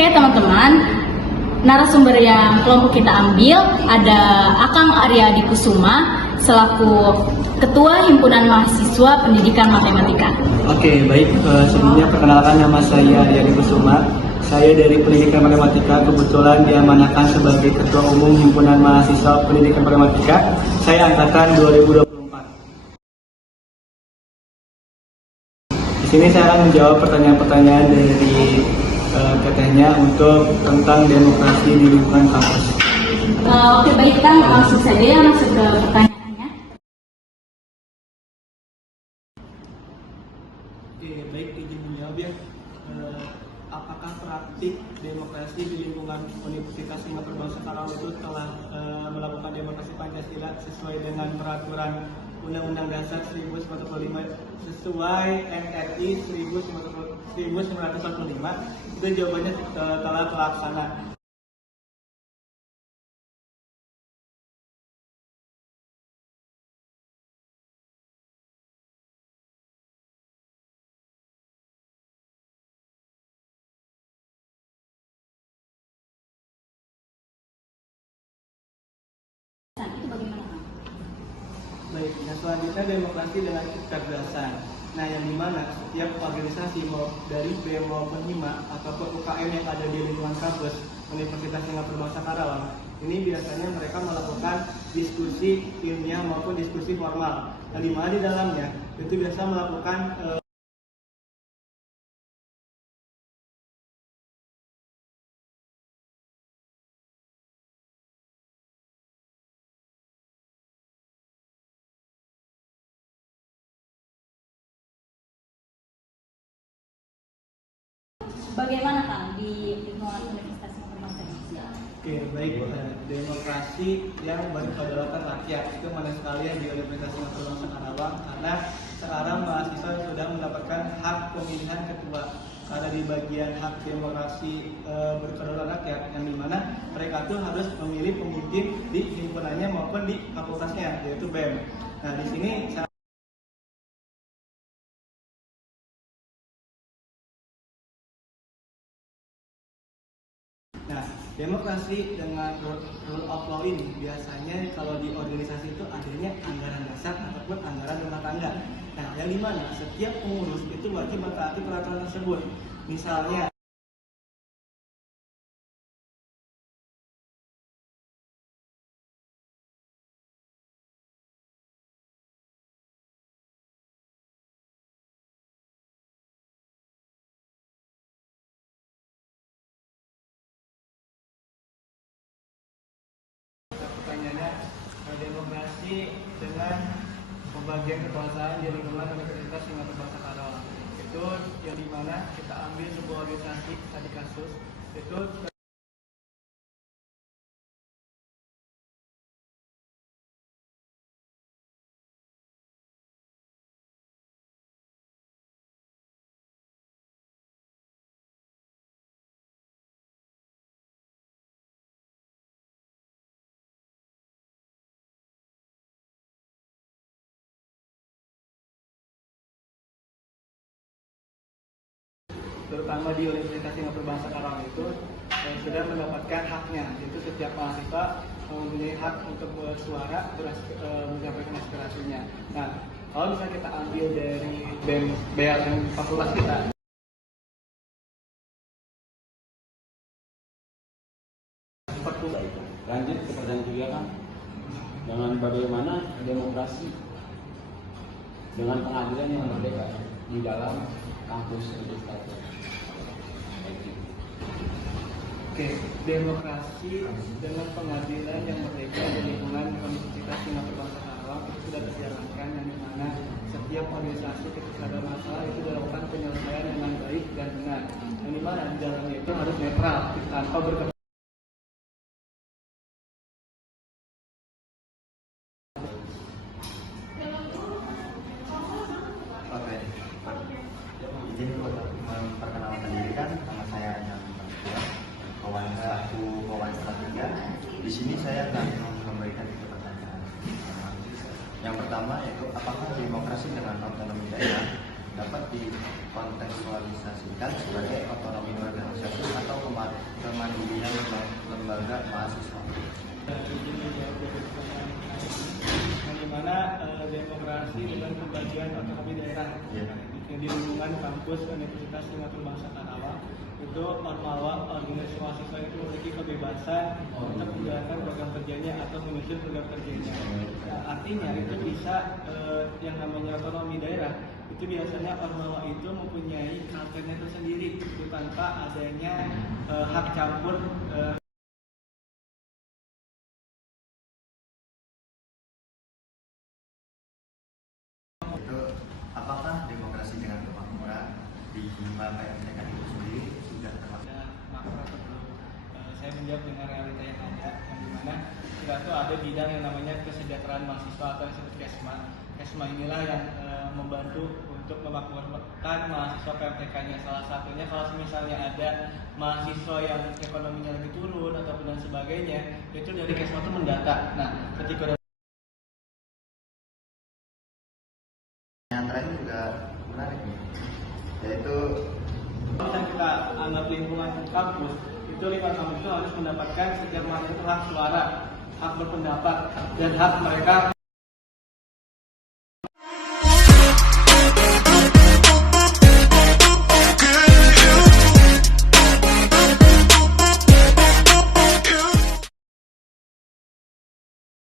Oke teman-teman, narasumber yang kelompok kita ambil ada Akang Arya Dikusuma selaku Ketua Himpunan Mahasiswa Pendidikan Matematika. Oke, baik. Sebelumnya perkenalkan, nama saya Arya Dikusuma. Saya dari Pendidikan Matematika, kebetulan diamanahkan sebagai Ketua Umum Himpunan Mahasiswa Pendidikan Matematika. Saya angkatan 2024. Di sini saya akan menjawab pertanyaan-pertanyaan dari katanya untuk tentang demokrasi di lingkungan kampus. Oke baik, kita langsung saja ya masuk ke pertanyaannya. Oke, baik, izin menjawab ya. Apakah praktik demokrasi di lingkungan Universitas Singapura Bangsa Karawang itu telah melakukan demokrasi Pancasila sesuai dengan peraturan Undang-Undang Dasar 1945 sesuai NRI 1945? Itu jawabannya telah terlaksana. Itu bagaimana? Baik, yang selanjutnya demokrasi dengan kecerdasan. Nah, yang dimana setiap organisasi mau dari BEM maupun HIMA ataupun UKM yang ada di lingkungan kampus Universitas Singapura Bangsa Karawang, ini biasanya mereka melakukan diskusi ilmiah maupun diskusi formal. Yang dimana di dalamnya itu biasa melakukan Bagaimana Kang di lingkungan Universitas Singapura Bangsa Indonesia? Oke, baik. Demokrasi yang berkedaulatan rakyat itu mana sekalian di Universitas Singapura Bangsa Karawang, karena sekarang mahasiswa sudah mendapatkan hak pemilihan ketua. Karena di bagian hak demokrasi berkedaulatan rakyat, yang dimana mereka tuh harus memilih pemimpin di himpunannya maupun di fakultasnya, yaitu BEM. Nah, di sini Nah, demokrasi dengan rule of law ini biasanya kalau di organisasi itu adanya anggaran dasar ataupun anggaran rumah tangga. Nah, yang dimana setiap pengurus itu wajib mentaati peraturan tersebut. Misalnya, pertanyaannya, demokrasi dengan pembagian kekuasaan di lingkungan Universitas Singapura Bangsa Karawang. Itu yang dimana kita ambil sebuah organisasi tadi kasus itu terutama di Universitas Singapura Bangsa Karawang itu sudah mendapatkan haknya, yaitu setiap mahasiswa mempunyai hak untuk bersuara, menyampaikan aspirasinya. Nah, kalau misalnya kita ambil dari BEM fakultas kita, lanjut ke pertanyaan juga kan, dengan bagaimana demokrasi dengan pengadilan yang merdeka di dalam kampus universitas. Oke, demokrasi dengan pengadilan yang merdeka di lingkungan Universitas Singapura Bangsa Karawang itu sudah dijalankan, yang dimana setiap organisasi ketika ada masalah itu dilakukan penyelesaian dengan baik dan benar, yang dimana di dalamnya itu harus netral tanpa berkepentingan. Oke, izin memperkenalkan diri kan, nama saya Anjang Wawancara 3. Di sini saya akan memberikan pertanyaan. Yang pertama yaitu apakah demokrasi dengan otonomi daerah dapat dikontekstualisasikan sebagai otonomi organisasi atau kemandirian lembaga mahasiswa. Di mana demokrasi dengan pembagian otonomi daerah di lingkungan kampus Universitas Singapura Bangsa Karawang itu organisasi mahasiswa itu memiliki kebebasan untuk menjalankan program kerjanya atau menyusun program kerjanya. Nah, artinya itu bisa yang namanya otonomi daerah itu biasanya ormawa itu mempunyai karakternya tersendiri itu tanpa adanya hak campur. Apakah demokrasi dengan kemakmuran di hima PMTK itu sendiri sudah termasuk? Makro atau belum? Saya menjawab dengan realita yang ada, yang dimana kita tuh ada bidang yang namanya kesejahteraan mahasiswa atau yang disebut KESMA. KESMA inilah yang membantu untuk memakmurkan mahasiswa PMTK-nya. Salah satunya kalau misalnya ada mahasiswa yang ekonominya lagi turun ataupun dan sebagainya, itu dari KESMA itu mendata. Nah, ketika Yang terakhir juga menarik nih, yaitu misalnya kita anggap lingkungan kampus, itu lingkungan kampus itu harus mendapatkan setiap mahasiswa itu hak suara, hak berpendapat, dan hak mereka